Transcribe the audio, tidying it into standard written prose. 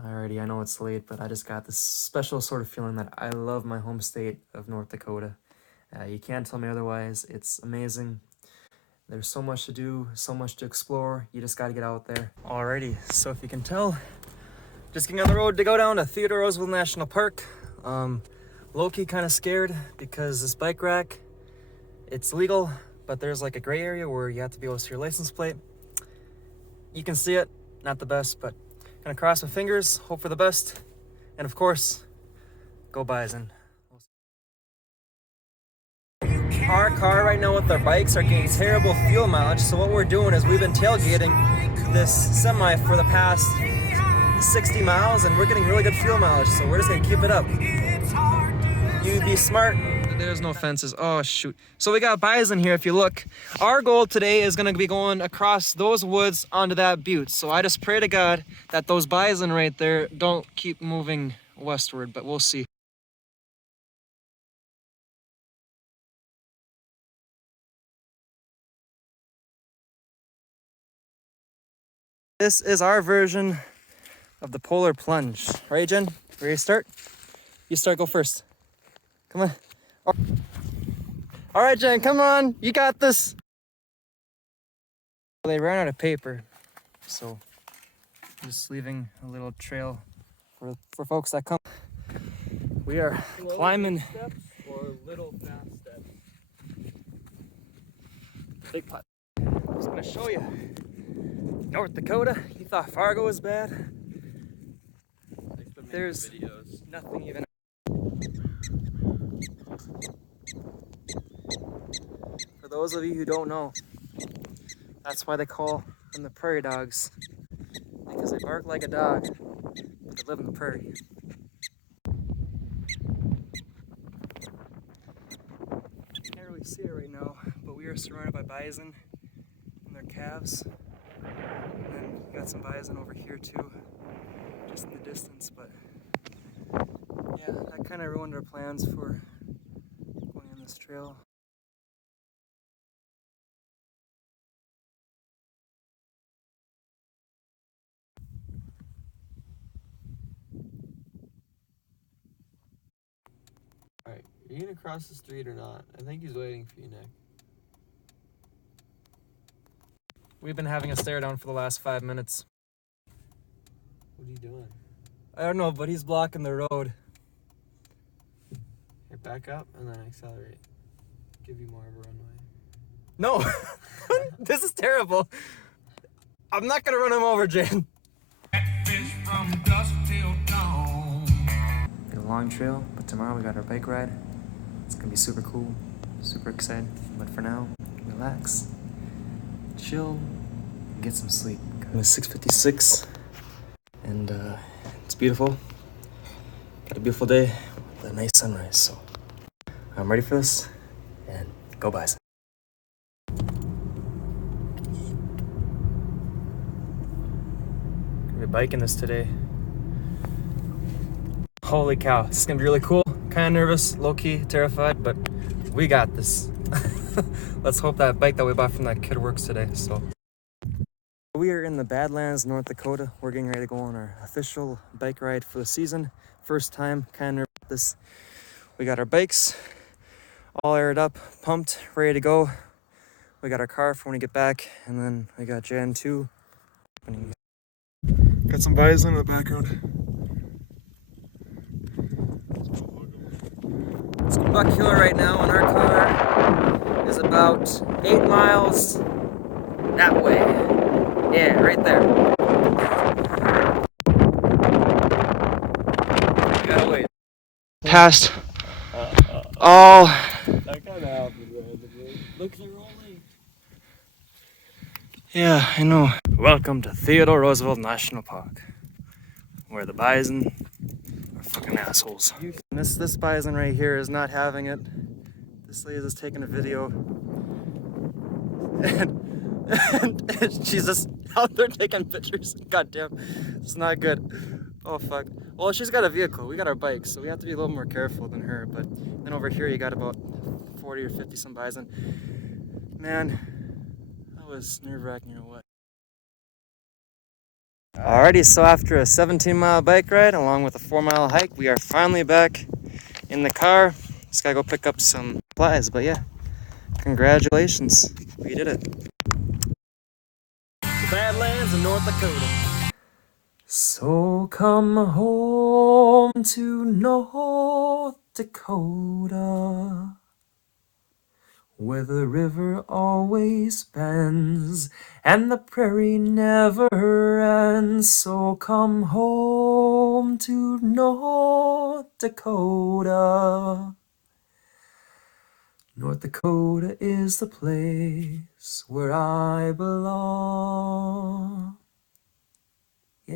Alrighty, I know it's late, but I just got this special sort of feeling that I love my home state of North Dakota. You can't tell me otherwise. It's amazing. There's so much to do, so much to explore. You just gotta get out there. Alrighty, so if you can tell, just getting on the road to go down to Theodore Roosevelt National Park. Low-key kind of scared because this bike rack, it's legal, but there's like a gray area where you have to be able to see your license plate. You can see it, not the best, but gonna cross my fingers, hope for the best, and of course, go Bison. Our car right now with our bikes are getting terrible fuel mileage, so what we're doing is we've been tailgating this semi for the past 60 miles, and we're getting really good fuel mileage, so we're just gonna keep it up. You be smart. There's no fences. Oh, shoot. So we got bison here, if you look. Our goal today is gonna be going across those woods onto that butte. So I just pray to God that those bison right there don't keep moving westward, but we'll see. This is our version of the polar plunge. Right, Jen? Ready to start? You start, go first. Come on. All right, Jen, come on. You got this. They ran out of paper, so just leaving a little trail for folks that come. We are climbing. Steps or little fast steps? Big pot. I was gonna show you North Dakota. You thought Fargo was bad? There's nothing even. For those of you who don't know, that's why they call them the prairie dogs, because they bark like a dog, but they live in the prairie. Can't really see it right now, but we are surrounded by bison and their calves. And then we got some bison over here too, just in the distance, but yeah, that kind of ruined our plans for going on this trail. Alright, are you gonna cross the street or not? I think he's waiting for you, Nick. We've been having a stare down for the last 5 minutes. What are you doing? I don't know, but he's blocking the road. Here, back up and then accelerate. Give you more of a runway. No, this is terrible. I'm not gonna run him over, Jen. From dusk till dawn. It's a long trail, but tomorrow we got our bike ride. It's gonna be super cool, super excited. But for now, relax, chill, and get some sleep. It's 6:56, and it's beautiful. Got a beautiful day with a nice sunrise. So I'm ready for this, and go Bison. We're biking this today. Holy cow, this is gonna be really cool. Kind of nervous, low-key, terrified, but we got this. Let's hope that bike that we bought from that kid works today. So we are in the Badlands, North Dakota. We're getting ready to go on our official bike ride for the season. First time, kind of nervous about this. We got our bikes all aired up, pumped, ready to go. We got our car for when we get back, and then we got Jan 2. Got some bison in the background. It's Buck Hill right now, and our car is about 8 miles that way. Yeah, right there. You gotta wait. Past all. That kind of happened randomly. Look, they're rolling. Yeah, I know. Welcome to Theodore Roosevelt National Park, where the bison are fucking assholes. This bison right here is not having it. This lady is taking a video, and she's just out there taking pictures. Goddamn, it's not good. Oh fuck. Well, she's got a vehicle. We got our bikes, so we have to be a little more careful than her. But then over here, you got about 40 or 50 some bison. Man, that was nerve-wracking or what? Alrighty, so after a 17-mile bike ride along with a 4-mile hike, we are finally back in the car. Just gotta go pick up some supplies, but yeah, congratulations, we did it. The Badlands of North Dakota. So come home to North Dakota, where the river always bends and the prairie never ends. So come home to North Dakota. North Dakota is the place where I belong.